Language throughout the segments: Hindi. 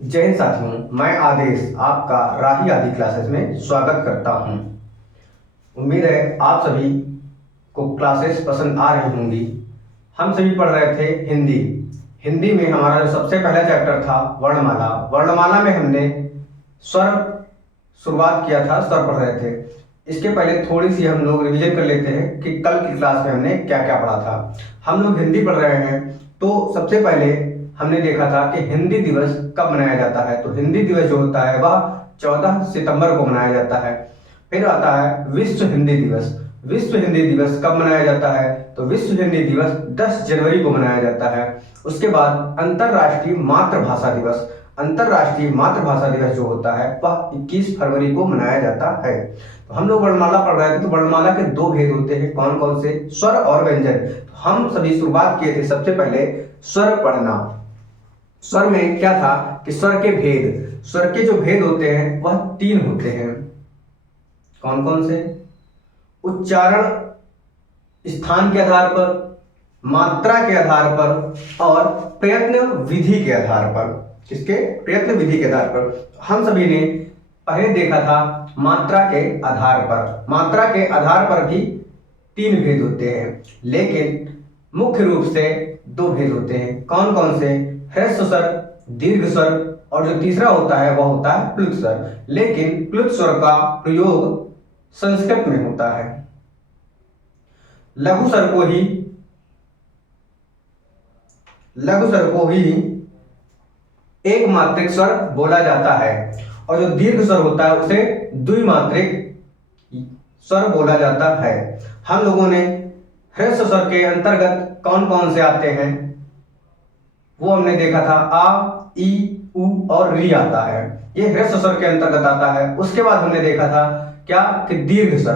जय हिंद साथियों, मैं आदेश आपका राही आदि क्लासेस में स्वागत करता हूं। उम्मीद है आप सभी को क्लासेस पसंद आ रही होंगी। हम सभी पढ़ रहे थे हिंदी। हिंदी में हमारा जो सबसे पहला चैप्टर था वर्णमाला। वर्णमाला में हमने स्वर शुरुआत किया था, स्वर पढ़ रहे थे। इसके पहले थोड़ी सी हम लोग रिवीजन कर लेते हैं कि कल की क्लास में हमने क्या क्या पढ़ा था। हम लोग हिंदी पढ़ रहे हैं, तो सबसे पहले हमने देखा था कि हिंदी दिवस कब मनाया जाता है। तो हिंदी दिवस जो होता है वह 14 सितंबर को मनाया जाता है। फिर आता है विश्व हिंदी दिवस। विश्व हिंदी दिवस कब मनाया जाता है? तो विश्व हिंदी दिवस 10 जनवरी को मनाया जाता है। उसके बाद अंतर्राष्ट्रीय मातृभाषा दिवस। अंतर्राष्ट्रीय मातृभाषा दिवस जो होता है वह 21 फरवरी को मनाया जाता है। तो हम लोग वर्णमाला पढ़ रहे थे, तो वर्णमाला के दो भेद होते हैं। कौन कौन से? स्वर और व्यंजन। तो हम सभी शुरुआत किए थे सबसे पहले स्वर पढ़ना। स्वर में क्या था कि स्वर के भेद, स्वर के जो भेद होते हैं वह 3 होते हैं। कौन कौन से? उच्चारण स्थान के आधार पर, मात्रा के आधार पर और प्रयत्न विधि के आधार पर। किसके? प्रयत्न विधि के आधार पर। हम सभी ने पहले देखा था मात्रा के आधार पर। मात्रा के आधार पर भी 3 भेद होते हैं, लेकिन मुख्य रूप से 2 भेद होते हैं। कौन कौन से? ह्रस्व स्वर, दीर्घ स्वर, और जो तीसरा होता है वह होता है प्लुत स्वर। लेकिन प्लुत स्वर का प्रयोग संस्कृत में होता है। लघु स्वर को ही एक मात्रिक स्वर बोला जाता है, और जो दीर्घ स्वर होता है उसे द्विमात्रिक स्वर बोला जाता है। हम लोगों ने ह्रस्व स्वर के अंतर्गत कौन कौन से आते हैं वो हमने देखा था। आ, ई, उ और री आता है, ये ह्रस्व स्वर के अंतर्गत आता है। उसके बाद हमने देखा था क्या कि दीर्घ स्वर।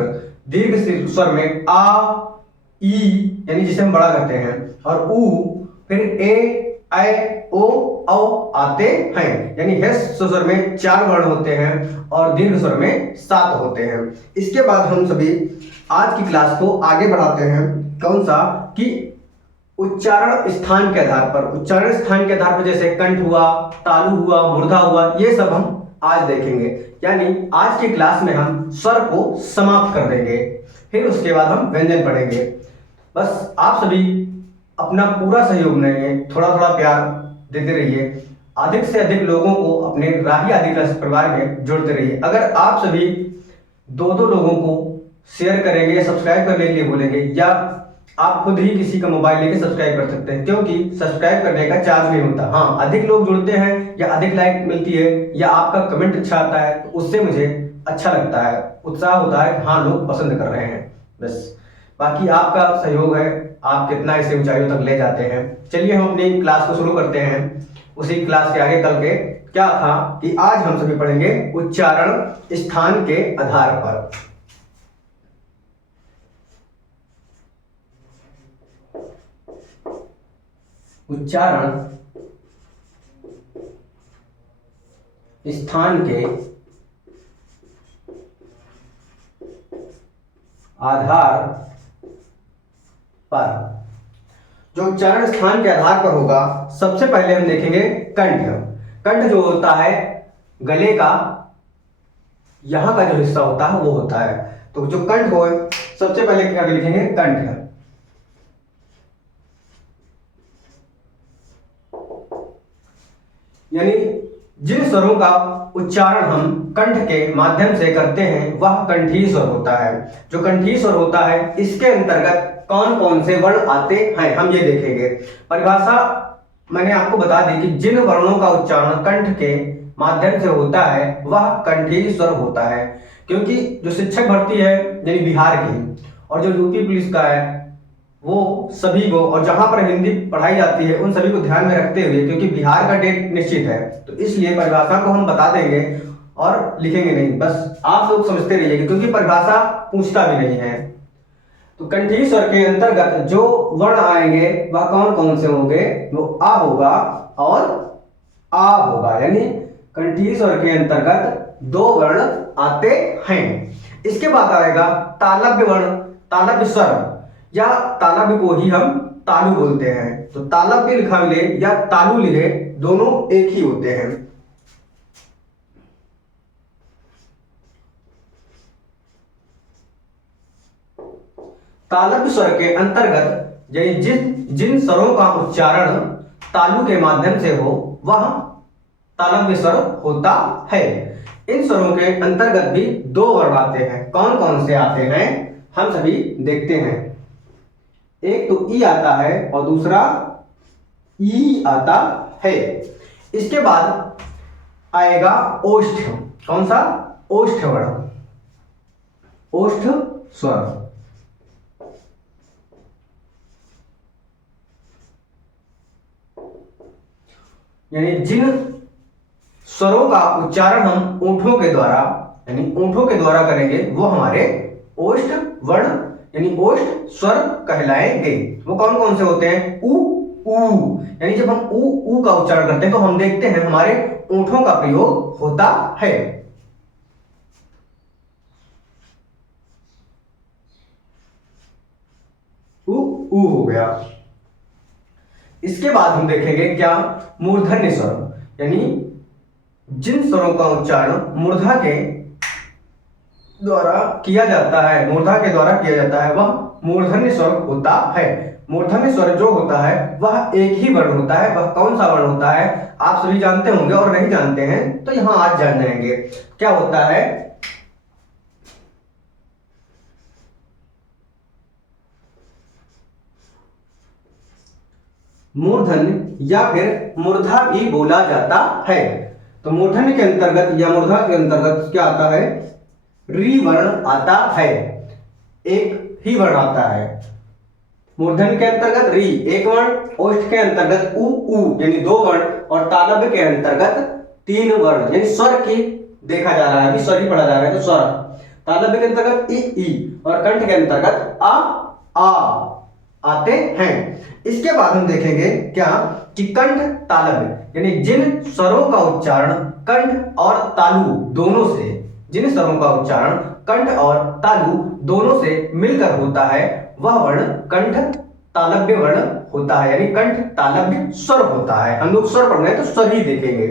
दीर्घ स्वर में आ, ई यानी जिसे हम बड़ा कहते हैं, और उ, फिर ए, ऐ, ओ, औ आते हैं। यानी ह्रस्व स्वर में 4 वर्ण होते हैं और दीर्घ स्वर में 7 होते हैं। इसके बाद हम सभी आज की क्लास को आगे बढ़ाते हैं। कौन सा? कि उच्चारण स्थान के आधार पर। उच्चारण स्थान के आधार पर जैसे कंठ हुआ, तालु हुआ, मूर्धा हुआ, ये सब हम आज देखेंगे। यानी आज की क्लास में हम स्वर को समाप्त कर देंगे, फिर उसके बाद हम व्यंजन पढ़ेंगे। बस आप सभी अपना पूरा सहयोग देंगे, थोड़ा थोड़ा प्यार देते रहिए। अधिक से अधिक लोगों को अपने राही आदि क्लास परिवार में जोड़ते रहिए। अगर आप सभी 2-2 लोगों को शेयर करेंगे या सब्सक्राइब करने के लिए बोलेंगे, या आप खुद ही किसी का मोबाइल लेके सब्सक्राइब कर सकते हैं, क्योंकि सब्सक्राइब करने का चार्ज नहीं होता। हाँ, अधिक लोग जुड़ते हैं या अधिक लाइक मिलती है या आपका कमेंट अच्छा आता है तो उससे मुझे अच्छा लगता है, उत्साह होता है कि हाँ लोग पसंद कर रहे हैं। बस बाकी आपका सहयोग है, आप कितना इसे ऊंचाइयों तक ले जाते हैं। चलिए हम अपनी क्लास को शुरू करते हैं। उसी क्लास के आगे कल के क्या था कि आज हम सभी पढ़ेंगे उच्चारण स्थान के आधार पर। उच्चारण स्थान के आधार पर। जो उच्चारण स्थान के आधार पर होगा, सबसे पहले हम देखेंगे कंठ। कंठ जो होता है गले का यहां का जो हिस्सा होता है वो होता है। तो जो कंठ हो, सबसे पहले क्या लिखेंगे? कंठ। यानी जिन स्वरों का उच्चारण हम कंठ के माध्यम से करते हैं वह कंठीय स्वर होता है। जो कंठीय स्वर होता है इसके अंतर्गत कौन कौन से वर्ण आते हैं हम ये देखेंगे। परिभाषा मैंने आपको बता दी कि जिन वर्णों का उच्चारण कंठ के माध्यम से होता है वह कंठीय स्वर होता है। क्योंकि जो शिक्षक भर्ती है यानी बिहार की, और जो यूपी पुलिस का है, वो सभी को, और जहां पर हिंदी पढ़ाई जाती है उन सभी को ध्यान में रखते हुए, क्योंकि बिहार का डेट निश्चित है तो इसलिए परिभाषा को हम बता देंगे और लिखेंगे नहीं। बस आप लोग समझते रहिएगा, क्योंकि परिभाषा पूछता भी नहीं है। तो कंठीय स्वर के अंतर्गत जो वर्ण आएंगे वह कौन कौन से होंगे? वो आ होगा और आ होगा। यानी कंठीय स्वर के अंतर्गत 2 वर्ण आते हैं। इसके बाद आएगा तालव्य वर्ण, तालव्य स्वर, या तालव्य को ही हम तालु बोलते हैं। तो तालव्य लिखा मिले या तालु लिखे, दोनों एक ही होते हैं। तालव्य स्वर के अंतर्गत यानी जिन स्वरों का उच्चारण तालु के माध्यम से हो वह तालव्य स्वर होता है। इन स्वरों के अंतर्गत भी दो वर्ण आते हैं। कौन कौन से आते हैं हम सभी देखते हैं। एक तो ई आता है और दूसरा ई आता है। इसके बाद आएगा ओष्ठ। कौन सा? ओष्ठ वर्ण, ओष्ठ स्वर। यानी जिन स्वरों का उच्चारण हम ओठों के द्वारा यानी ओठों के द्वारा करेंगे वो हमारे ओष्ठ वर्ण यानी ओष्ठ स्वर कहलाएंगे। वो कौन कौन से होते हैं? उ ऊ। यानी जब हम ऊ का उच्चारण करते हैं तो हम देखते हैं हमारे ओठों का प्रयोग होता है। ऊ हो गया। इसके बाद हम देखेंगे क्या? मूर्धन्य स्वर। यानी जिन स्वरों का उच्चारण मूर्धा के द्वारा किया जाता है, मूर्धा के द्वारा किया जाता है, वह मूर्धन्य स्वर होता है। मूर्धन्य स्वर जो होता है वह एक ही वर्ण होता है। वह कौन सा वर्ण होता है आप सभी जानते होंगे, और नहीं जानते हैं तो यहां आज जान जाएंगे। क्या होता है? मूर्धन्य या फिर मूर्धा भी बोला जाता है। तो मूर्धन्य के अंतर्गत या मूर्धा के अंतर्गत क्या आता है? री वर्ण आता है। एक ही वर्ण आता है। मूर्धन्य के अंतर्गत री एक वर्ण, ओष्ठ के अंतर्गत उ यानी दो वर्ण, और तालव्य के अंतर्गत तीन वर्ण यानी स्वर की देखा जा रहा है। अभी स्वर ही पढ़ा जा रहा है तो स्वर। तालव्य के अंतर्गत ई और कंठ के अंतर्गत आ आते हैं। इसके बाद हम देखेंगे क्या कि कंठ तालव्य यानी जिन स्वरों का उच्चारण कंठ और तालु दोनों से, जिन स्वरों का उच्चारण कंठ और तालु दोनों से मिलकर होता है वह वर्ण कंठ तालव्य वर्ण होता है। यानी कंठ तालव्य स्वर होता है। हम लोग स्वर पढ़ रहे हैं तो स्वर ही देखेंगे।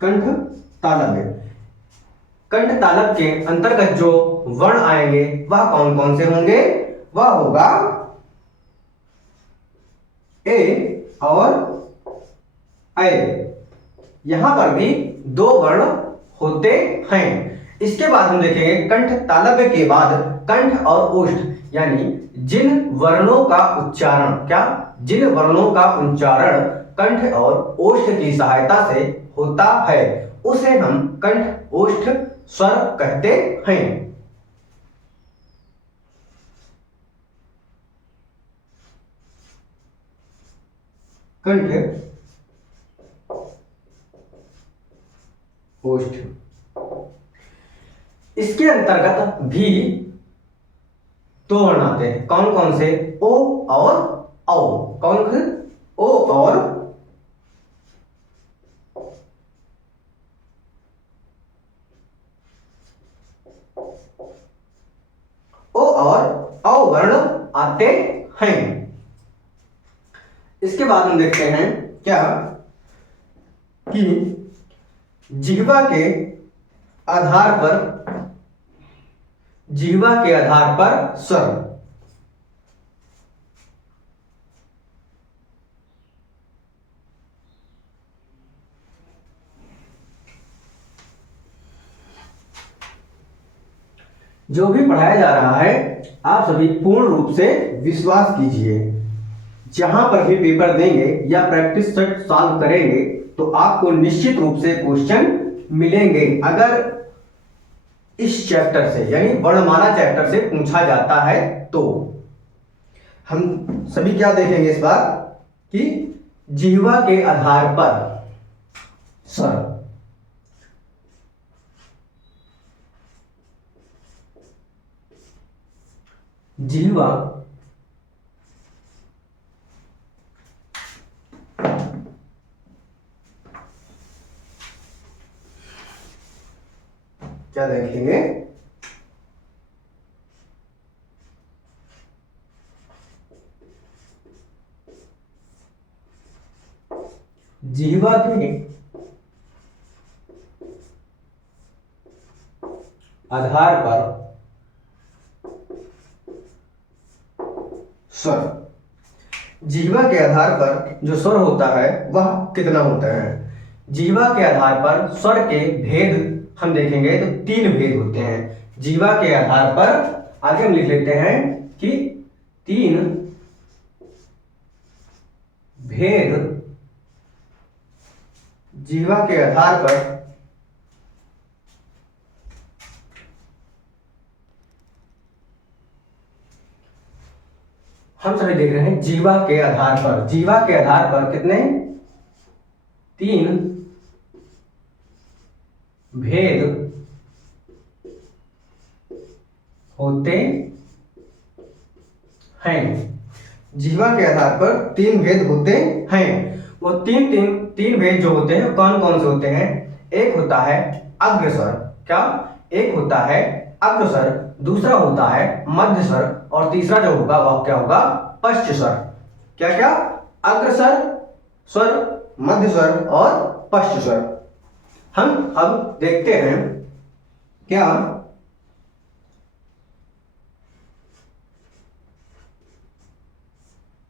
कंठ तालव्य, कंठ तालव्य के अंतर्गत जो वर्ण आएंगे वह कौन कौन से होंगे? वह होगा ए और ऐ। यहां पर भी दो वर्ण होते हैं। इसके बाद हम देखेंगे कंठ तालव्य के बाद कंठ और ओष्ठ यानी जिन वर्णों का उच्चारण क्या? जिन वर्णों का उच्चारण कंठ और ओष्ठ की सहायता से होता है उसे हम कंठ ओष्ठ स्वर कहते हैं। कंठ ओष्ठ। इसके अंतर्गत भी दो वर्ण आते हैं। कौन कौन से? ओ और औ। कौन से? ओ और औ वर्ण आते हैं। इसके बाद हम देखते हैं क्या कि जिह्वा के आधार पर स्वर। जो भी पढ़ाया जा रहा है आप सभी पूर्ण रूप से विश्वास कीजिए। जहां पर भी पेपर देंगे या प्रैक्टिस सेट सॉल्व करेंगे तो आपको निश्चित रूप से क्वेश्चन मिलेंगे। अगर इस चैप्टर से यानी वर्णमाला चैप्टर से पूछा जाता है तो हम सभी क्या देखेंगे इस बार कि जिह्वा के आधार पर स्वर। जिह्वा क्या देखेंगे? जिह्वा के आधार पर स्वर, जिह्वा के आधार पर जो स्वर होता है वह कितना होता है। जिह्वा के आधार पर स्वर के भेद हम देखेंगे तो 3 भेद होते हैं। जिह्वा के आधार पर आगे हम लिख लेते हैं कि 3 भेद जिह्वा के आधार पर हम सभी देख रहे हैं। जिह्वा के आधार पर, जिह्वा के आधार पर कितने 3 भेद होते हैं। जिह्वा के आधार पर 3 भेद होते हैं। वो तीन भेद जो होते हैं कौन कौन से होते हैं। एक होता है अग्रस्वर, क्या, एक होता है अग्रस्वर, दूसरा होता है मध्य स्वर और तीसरा जो होगा वह क्या होगा, पश्च स्वर। क्या क्या, अग्रस्वर, स्वर, मध्य स्वर और पश्च स्वर। हम अब देखते हैं क्या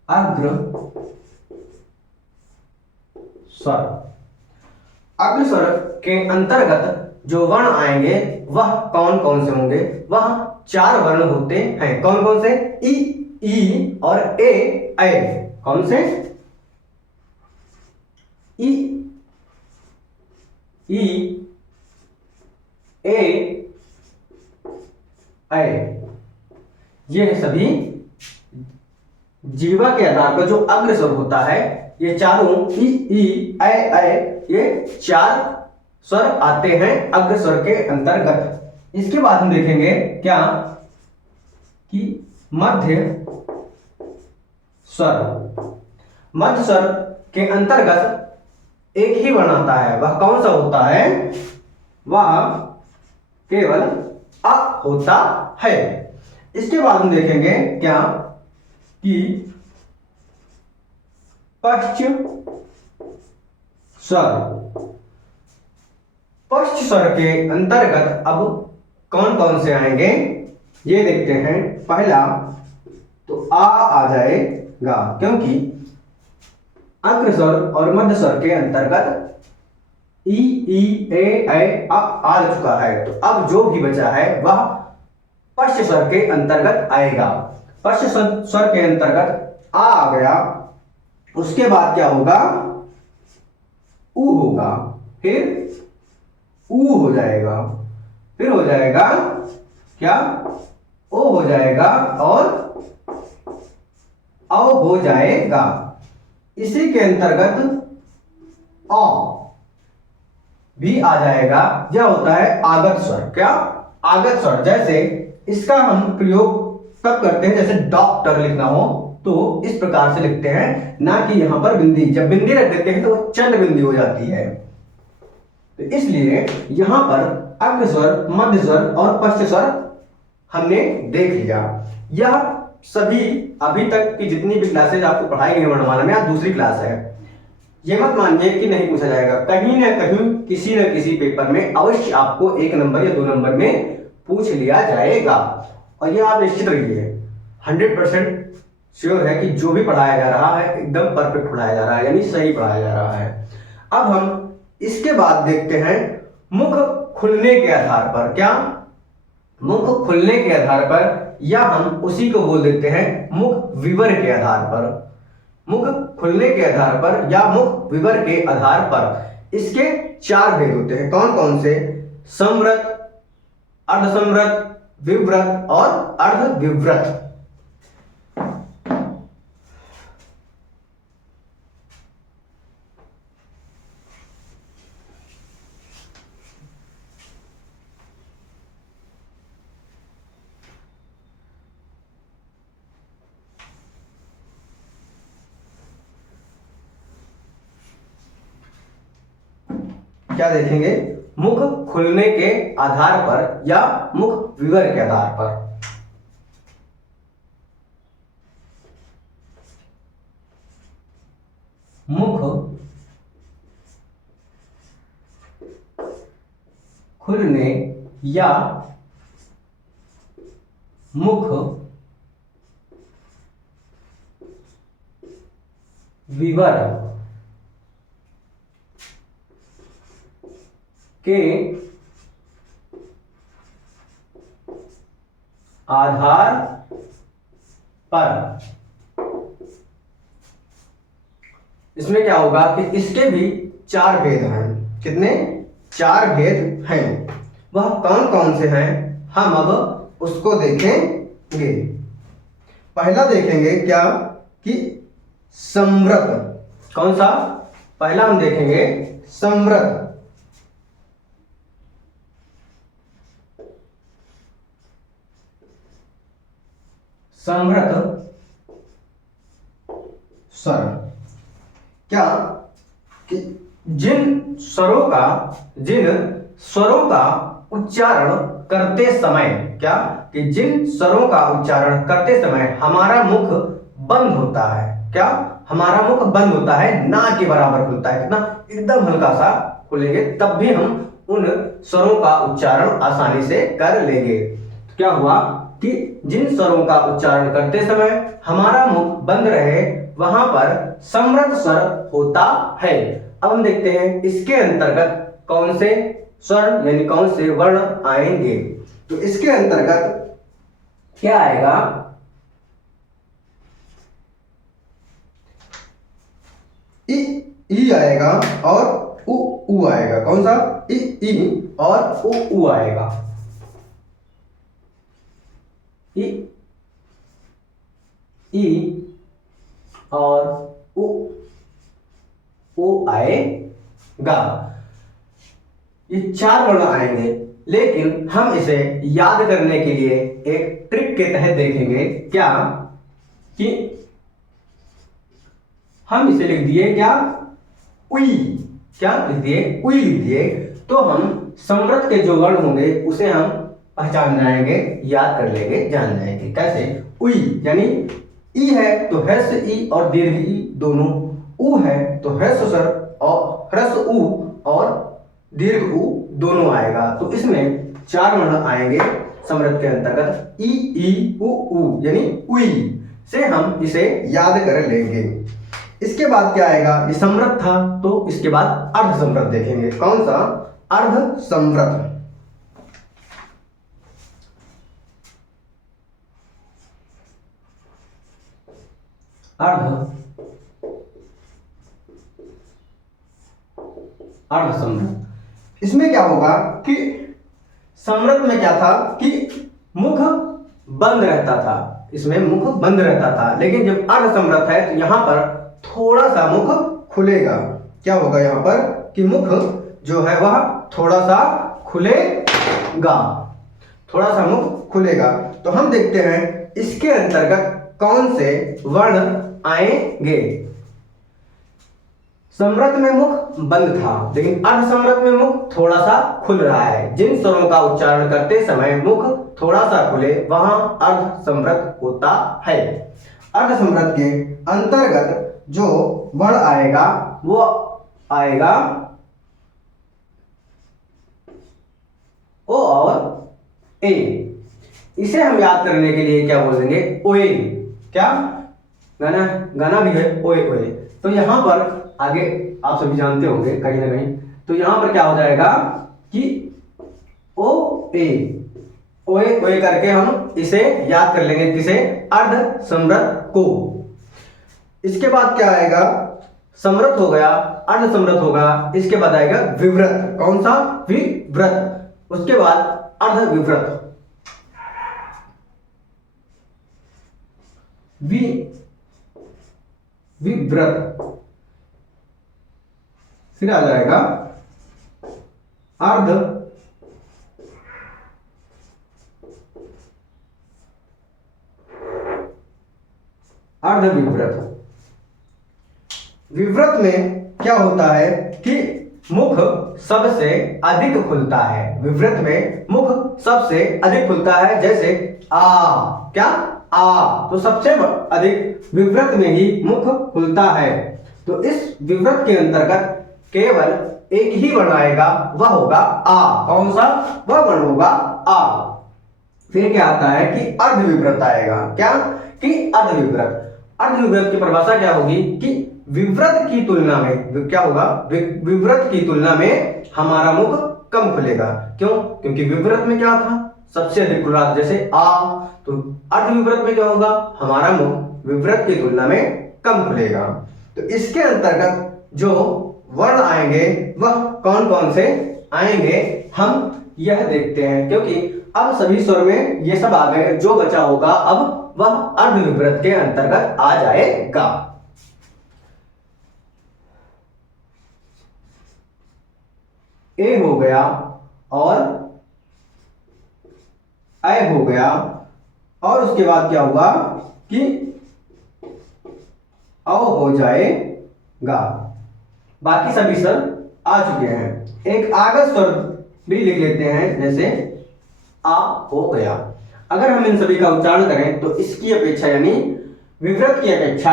अग्र स्वर, अग्रस्वर के अंतर्गत जो वर्ण आएंगे वह कौन कौन से होंगे। वह 4 वर्ण होते हैं। कौन कौन से, ई और ए। कौन से, ई ए। ये सभी जिह्वा के आधार पर जो अग्रस्वर होता है, ये चारों ई ऐ ये 4 स्वर आते हैं अग्रस्वर के अंतर्गत। इसके बाद हम देखेंगे क्या कि मध्य स्वर, मध्य स्वर के अंतर्गत एक ही वर्ण आता है। वह कौन सा होता है, वह केवल अ होता है। इसके बाद हम देखेंगे क्या कि पश्च स्वर, पश्च स्वर के अंतर्गत अब कौन कौन से आएंगे ये देखते हैं। पहला तो आ जाएगा, क्योंकि अग्रस्वर और मध्य स्वर के अंतर्गत ई ऐ आ चुका है। तो अब जो भी बचा है वह पश्च स्वर के अंतर्गत आएगा। पश्च स्वर के अंतर्गत आ गया, उसके बाद क्या होगा, ऊ होगा, फिर ऊ हो जाएगा, फिर हो जाएगा क्या, ओ हो जाएगा और औ हो जाएगा। इसी के अंतर्गत औ भी आ जाएगा। यह होता है आगत स्वर। क्या, आगत स्वर। जैसे इसका हम प्रयोग तब करते हैं जैसे डॉक्टर लिखना हो तो इस प्रकार से लिखते हैं, ना कि यहां पर बिंदी। जब बिंदी रख देते हैं तो वो चंड बिंदी हो जाती है। तो इसलिए यहां पर अग्रस्वर, मध्य स्वर और पश्च स्वर हमने देख लिया। यह सभी अभी तक की जितनी भी क्लासेज आपको पढ़ाई गई वर्णमाला में, आज दूसरी क्लास है। ये मत मानिए कि नहीं पूछा जाएगा, कहीं ना कहीं किसी न किसी पेपर में अवश्य आपको 1 नंबर या 2 नंबर में पूछ लिया जाएगा। और ये आप निश्चित रहिए, 100% श्योर है कि जो भी पढ़ाया जा रहा है एकदम परफेक्ट पढ़ाया जा रहा है, यानी सही पढ़ाया जा रहा है। अब हम इसके बाद देखते हैं मुख खुलने के आधार पर। क्या, मुख खुलने के आधार पर, या हम उसी को बोल देते हैं मुख विवर के आधार पर। मुख खुलने के आधार पर या मुख विवर के आधार पर इसके 4 भेद होते हैं। कौन कौन से, समव्रत, अर्धसमव्रत, विव्रत और अर्धविव्रत। क्या देखेंगे, मुख खुलने के आधार पर या मुख विवर के आधार पर। मुख खुलने या मुख विवर के आधार पर, इसमें क्या होगा कि इसके भी 4 भेद हैं। कितने? 4 भेद हैं। वह कौन कौन से हैं, हम अब उसको देखेंगे। पहला देखेंगे क्या कि संवृत। कौन सा? पहला हम देखेंगे संवृत। संवृत स्वर क्या कि जिन स्वरों का उच्चारण करते समय, क्या कि जिन स्वरों का उच्चारण करते समय हमारा मुख बंद होता है। क्या? हमारा मुख बंद होता है, ना के बराबर खुलता है। कितना? एकदम हल्का सा खुलेंगे, तब भी हम उन स्वरों का उच्चारण आसानी से कर लेंगे। तो क्या हुआ कि जिन स्वरों का उच्चारण करते समय हमारा मुख बंद रहे, वहां पर संवृत स्वर होता है। अब हम देखते हैं इसके अंतर्गत कौन से स्वर यानी कौन से वर्ण आएंगे। तो इसके अंतर्गत क्या आएगा? ई आएगा और उ आएगा। कौन सा? ई और उ आएगा। ई और उ आएगा। ये 4 वर्ण आएंगे, लेकिन हम इसे याद करने के लिए एक ट्रिक के तहत देखेंगे। क्या कि हम इसे लिख दिए क्या? उई। क्या लिख दिए? उई लिख दिए। तो हम संवृत के जो वर्ण होंगे उसे हम पहचान जाएंगे, याद कर लेंगे, जान जाएंगे। कैसे? उई यानी ई है तो ह्रस्व ई और दीर्घ ई दोनों, उ है तो ह्रस्व स्वर और ह्रस्व उ और दीर्घ उ दोनों आएगा। तो इसमें 4 वर्ण आएंगे संवृत के अंतर्गत, ई उ यानी उई से हम इसे याद कर लेंगे। इसके बाद क्या आएगा? ये संवृत था, तो इसके बाद अर्ध संवृत देखेंगे। कौन सा? अर्ध संवृत। अर्ध संवृत। इसमें क्या होगा कि संवृत में क्या था कि मुख बंद रहता था, इसमें मुख बंद रहता था, लेकिन जब अर्ध संवृत है तो यहां पर थोड़ा सा मुख खुलेगा। क्या होगा यहां पर कि मुख जो है वह थोड़ा सा खुलेगा, थोड़ा सा मुख खुलेगा। तो हम देखते हैं इसके अंतर्गत कौन से वर्ण आएंगे। संवृत में मुख बंद था, लेकिन अर्ध संवृत में मुख थोड़ा सा खुल रहा है। जिन स्वरों का उच्चारण करते समय मुख थोड़ा सा खुले, वहां अर्ध संवृत होता है। अर्ध संवृत के अंतर्गत जो वर्ण आएगा वो आएगा ओ और ए। इसे हम याद करने के लिए क्या बोल देंगे? ओए। क्या? गाना भी है ओए ओए। तो यहां पर आगे आप सभी जानते होंगे कहीं ना कहीं, तो यहां पर क्या हो जाएगा कि ओ ए, ओए ओए करके हम इसे याद कर लेंगे। किसे? अर्ध संवृत को। इसके बाद क्या आएगा? संवृत हो गया, अर्ध संवृत होगा, इसके बाद आएगा विवृत। कौन सा? विवृत। उसके बाद अर्ध विवृत, विवृत, फिर आ जाएगा अर्ध विवृत। विवृत में क्या होता है कि मुख सबसे अधिक खुलता है। विवृत में मुख सबसे अधिक खुलता है, जैसे आ। क्या? आ। तो सबसे अधिक विवृत में ही मुख खुलता है। तो इस विवृत के अंतर्गत केवल एक ही वर्ण आएगा, वह होगा आ। कौन सा? वह वर्ण होगा आ। फिर क्या आता है कि अर्धविवृत आएगा। क्या? कि अर्धविवृत। अर्धविवृत की परिभाषा क्या होगी कि विवृत की तुलना में क्या होगा, विवृत की तुलना में हमारा मुख कम खुलेगा। क्यों? क्योंकि विवृत में क्या था, सबसे अधिक खुला, जैसे आ। तो अर्धविवृत में क्या होगा, हमारा मुख विवृत की तुलना में कम खुलेगा। तो इसके अंतर्गत जो वर्ण आएंगे वह कौन कौन से आएंगे हम यह देखते हैं, क्योंकि अब सभी स्वर में ये सब आ गए। जो बचा होगा अब वह अर्धविवृत के अंतर्गत आ जाएगा। ए हो गया और ऐ हो गया, और उसके बाद क्या हुआ कि औ हो जाएगा। बाकी सभी स्वर आ चुके हैं। एक आगत स्वर भी लिख लेते हैं, जैसे आ हो गया। अगर हम इन सभी का उच्चारण करें तो इसकी अपेक्षा यानी विवृत की अपेक्षा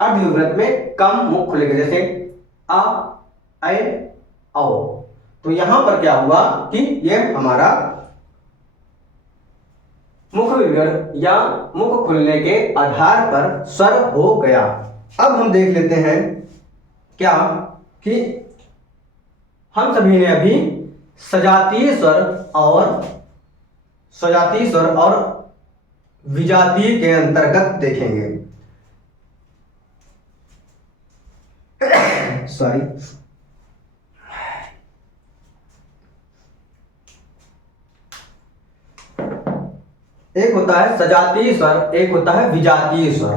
अर्धविवृत में कम मुख खुलेगा, जैसे आ, ऐ, औ। तो यहां पर क्या हुआ कि यह हमारा मुख विवरण या मुख खुलने के आधार पर स्वर हो गया। अब हम देख लेते हैं क्या कि हम सभी ने अभी सजातीय स्वर और विजातीय के अंतर्गत देखेंगे। सॉरी, एक होता है सजातीय स्वर, एक होता है विजातीय स्वर।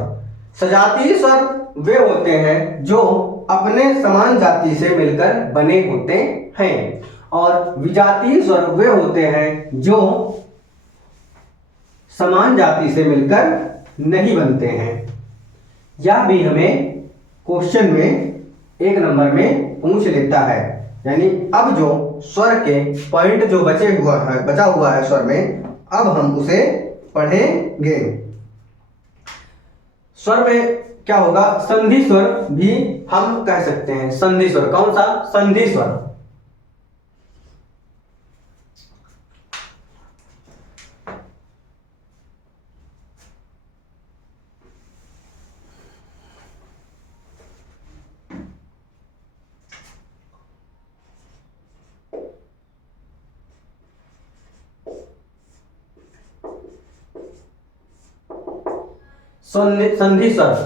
सजातीय स्वर वे होते हैं जो अपने समान जाति से मिलकर बने होते हैं, और विजातीय स्वर वे होते हैं जो समान जाति से मिलकर नहीं बनते हैं। यह भी हमें क्वेश्चन में 1 नंबर में पूछ लेता है। यानी अब जो स्वर के पॉइंट जो बचा हुआ है स्वर में, अब हम उसे पढ़ेंगे। स्वर में क्या होगा, संधि स्वर भी हम कह सकते हैं। संधि स्वर कौन सा? संधि स्वर।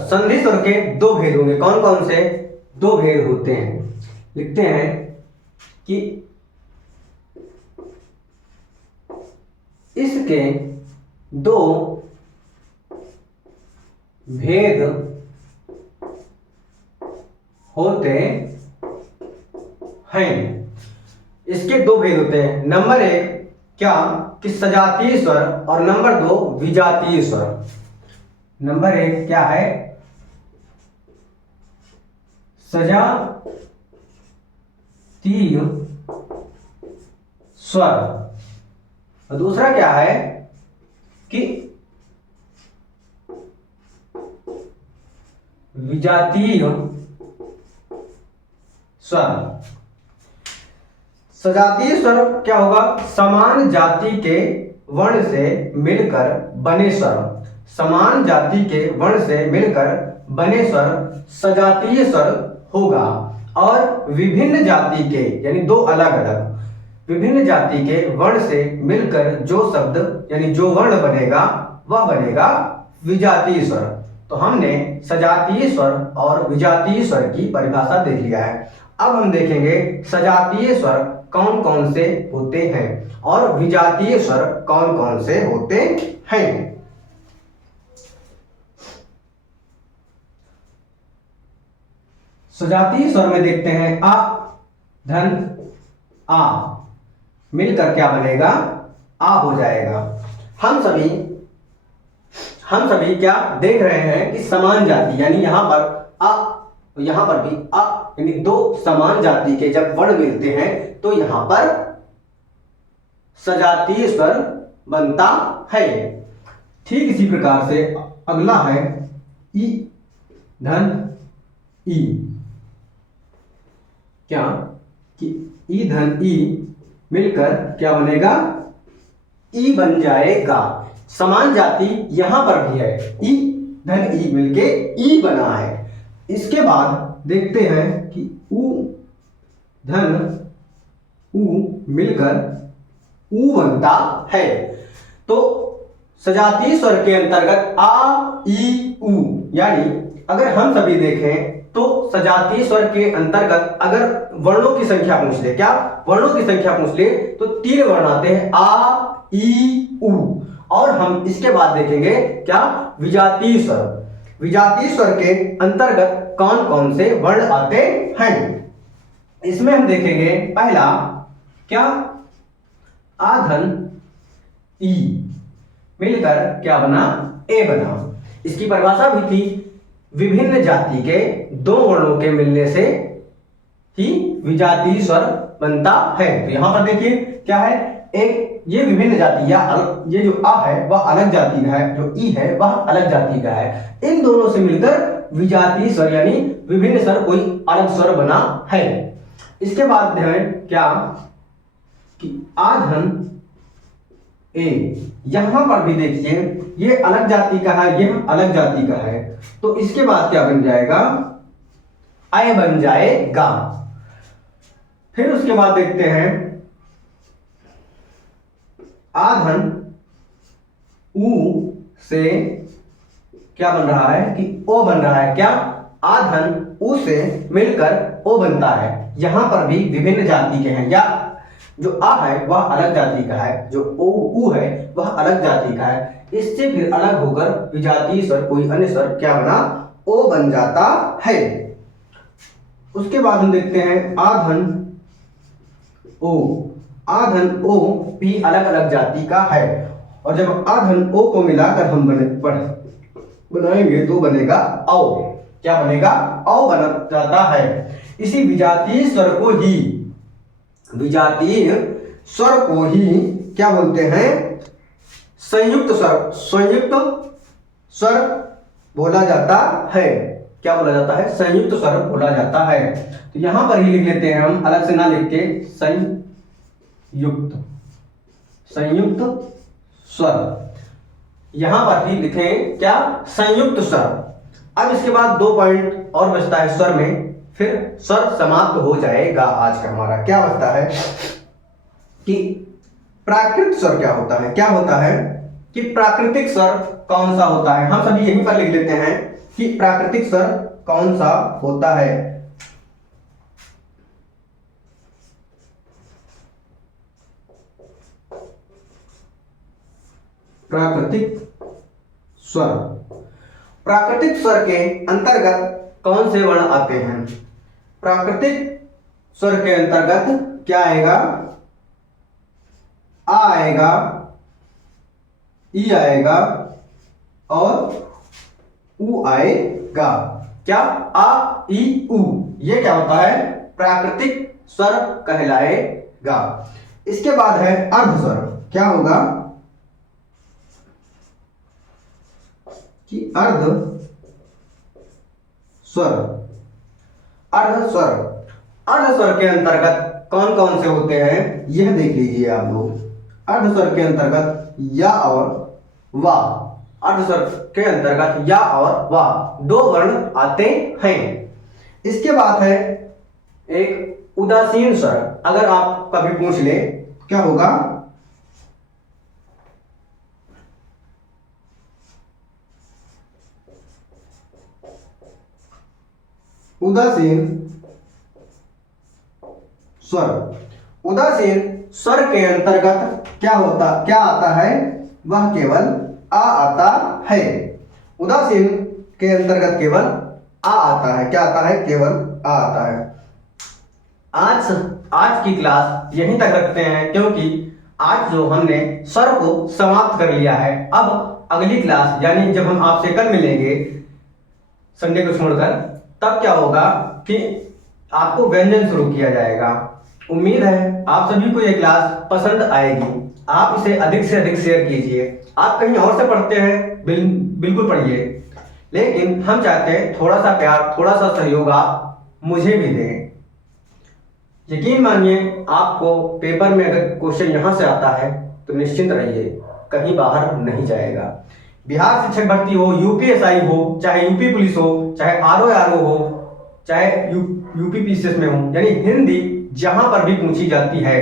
संधि स्वर के 2 भेद होंगे। कौन कौन से 2 भेद होते हैं? लिखते हैं कि इसके 2 भेद होते हैं। इसके 2 भेद होते हैं। नंबर 1 क्या कि सजातीय स्वर, और नंबर 2 विजातीय स्वर। नंबर 1 क्या है? सजातीय स्वर, और दूसरा क्या है कि विजातीय स्वर। सजातीय स्वर क्या होगा? समान जाति के वर्ण से मिलकर बने स्वर। समान जाति के वर्ण से मिलकर बने स्वर सजातीय स्वर होगा। और विभिन्न जाति के यानी 2 अलग अलग विभिन्न जाति के वर्ण से मिलकर जो शब्द यानी जो वर्ण बनेगा वह बनेगा विजातीय स्वर। तो हमने सजातीय स्वर और विजातीय स्वर की परिभाषा देख लिया है। अब हम देखेंगे सजातीय स्वर कौन कौन से होते हैं और विजातीय स्वर कौन कौन से होते हैं। सजातीय स्वर में देखते हैं आ धन आ मिलकर क्या बनेगा? आ हो जाएगा। हम सभी क्या देख रहे हैं कि समान जाति यानी यहां पर आ, यहां पर भी आ, यानी 2 समान जाति के जब वर्ण मिलते हैं तो यहां पर सजातीय स्वर बनता है। ठीक इसी प्रकार से अगला है ई धन ई। क्या कि ई धन ई मिलकर क्या बनेगा, ई बन जाएगा। समान जाति यहां पर भी है, ई धन ई मिलके ई बना है। इसके बाद देखते हैं कि उ धन उ मिलकर उ बनता है। तो सजातीय स्वर के अंतर्गत आ ई उ, यानी अगर हम सभी देखें तो सजातीय स्वर के अंतर्गत अगर वर्णों की संख्या पूछ ले, क्या वर्णों की संख्या पूछ ले, तो 3 वर्ण आते हैं, आ ई उ। और हम इसके बाद देखेंगे क्या, विजातीय स्वर। विजातीय स्वर के अंतर्गत कौन कौन से वर्ण आते हैं, इसमें हम देखेंगे पहला क्या, आ धन ई मिलकर क्या बना, ए बना। इसकी परिभाषा भी थी, विभिन्न जाति के 2 वर्णों के मिलने से ही विजातीय स्वर बनता है। तो यहां पर देखिए क्या है, एक ये विभिन्न जाति या ये जो आ है वह अलग जाति का है, जो ई है वह अलग जाति का है। इन दोनों से मिलकर विजातीय स्वर यानी विभिन्न स्वर कोई अलग स्वर बना है। इसके बाद है क्या कि आ धन ए, यहां पर भी देखिए ये अलग जाति का है, यह अलग जाति का है, तो इसके बाद क्या बन जाएगा, आय बन जाएगा। फिर उसके बाद देखते हैं आ धन उ से क्या बन रहा है कि ओ बन रहा है, क्या आ धन उ से मिलकर ओ बनता है। यहां पर भी विभिन्न जाति के हैं, या जो आ है वह अलग जाति का है, जो ओ उ है वह अलग जाति का है। इससे फिर अलग होकर विजातीय स्वर कोई अन्य स्वर क्या बना, ओ बन जाता है। उसके बाद हम देखते हैं आ धन ओ। आ धन ओ भी अलग अलग जाति का है, और जब आ धन ओ को मिलाकर हम बनाएंगे तो बनेगा औ। क्या बनेगा, औ बन जाता है। इसी विजातीय स्वर को ही, विजातीय स्वर को ही क्या बोलते हैं, संयुक्त स्वर, संयुक्त स्वर बोला जाता है। क्या बोला जाता है, संयुक्त स्वर बोला जाता है। तो यहां पर ही लिख लेते हैं हम, अलग से ना लिख के, संयुक्त, संयुक्त स्वर यहां पर ही लिखें क्या, संयुक्त स्वर। अब इसके बाद 2 पॉइंट और बचता है स्वर में, फिर स्वर समाप्त हो जाएगा आज का हमारा। क्या बचता है कि प्राकृत स्वर क्या होता है, क्या होता है कि प्राकृतिक स्वर कौन सा होता है। हम सभी यहीं पर लिख लेते हैं कि प्राकृतिक स्वर कौन सा होता है। प्राकृतिक स्वर, प्राकृतिक स्वर के अंतर्गत कौन से वर्ण आते हैं। प्राकृतिक स्वर के अंतर्गत क्या आएगा, आ आएगा, ई आएगा और उ आएगा। क्या, आ ई उ, ये क्या होता है, प्राकृतिक स्वर कहलाएगा। इसके बाद है अर्ध स्वर। क्या होगा कि अर्ध स्वर, अर्ध स्वर, अर्ध स्वर के अंतर्गत कौन कौन से होते हैं यह देख लीजिए आप लोग। अर्ध स्वर के अंतर्गत या और वा, अर्ध स्वर के अंतर्गत या और वा 2 वर्ण आते हैं। इसके बाद है एक उदासीन स्वर। अगर आप कभी पूछ ले क्या होगा, उदासीन स्वर। उदासीन स्वर के अंतर्गत क्या होता, क्या आता है, वह केवल आ आता है। उदासीन के अंतर्गत केवल आ आता है। क्या आता है, केवल आ आता है। आज की क्लास यहीं तक रखते हैं, क्योंकि आज जो हमने स्वर को समाप्त कर लिया है। अब अगली क्लास यानी जब हम आपसे कल मिलेंगे संडे को छोड़कर, तब क्या होगा कि आपको व्यंजन शुरू किया जाएगा। उम्मीद है आप सभी को यह क्लास पसंद आएगी। आप इसे अधिक से अधिक शेयर कीजिए। आप कहीं और से पढ़ते हैं, बिल्कुल पढ़िए, लेकिन हम चाहते हैं थोड़ा सा प्यार, थोड़ा सा सहयोग आप मुझे भी दें। यकीन मानिए आपको पेपर में अगर क्वेश्चन यहाँ से आता है तो निश्चिंत रहिए, कहीं बाहर नहीं जाएगा। बिहार शिक्षक भर्ती हो, यूपीएसआई हो, चाहे यूपी पुलिस हो, चाहे आरओ हो, चाहे यूपी पीसीएस में हो, यानी हिंदी जहां पर भी पूछी जाती है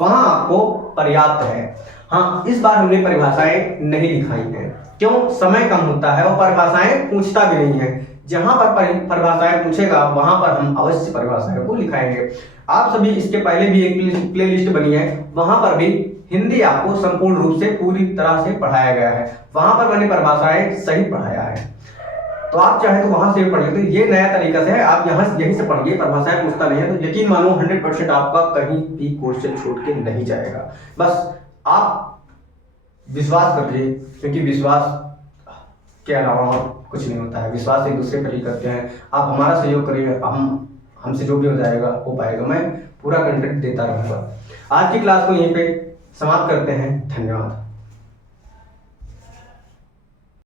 वहां आपको पर्याप्त है। हाँ, इस बार हमने परिभाषाएं नहीं लिखाई हैं, क्यों? समय कम होता है और परिभाषाएं पूछता भी नहीं है। जहां पर परिभाषाएं पूछेगा वहां पर हम अवश्य परिभाषाएं को लिखाएंगे। आप सभी इसके पहले भी एक प्ले लिस्ट बनी है, वहां पर भी हिंदी आपको संपूर्ण रूप से पूरी तरह से पढ़ाया गया है, वहां पर मैंने परिभाषाएं सही पढ़ाया है। तो आप चाहे तो वहां से भी पढ़ लेते, ये नया तरीका से है, आप यहाँ यहीं से पढ़िए, परिभाषाएं पूछता नहीं है। तो यकीन मानो 100% आपका कहीं भी क्वेश्चन छूट के नहीं जाएगा। बस आप विश्वास करिए, क्योंकि विश्वास के अलावा कुछ नहीं होता है। विश्वास एक दूसरे पर ही करते हैं। आप हमारा सहयोग करिए, हमसे जो भी हो जाएगा हो पाएगा, मैं पूरा कंटेंट देता रहूंगा। आज की क्लास को यहीं पे समाप्त करते हैं। धन्यवाद।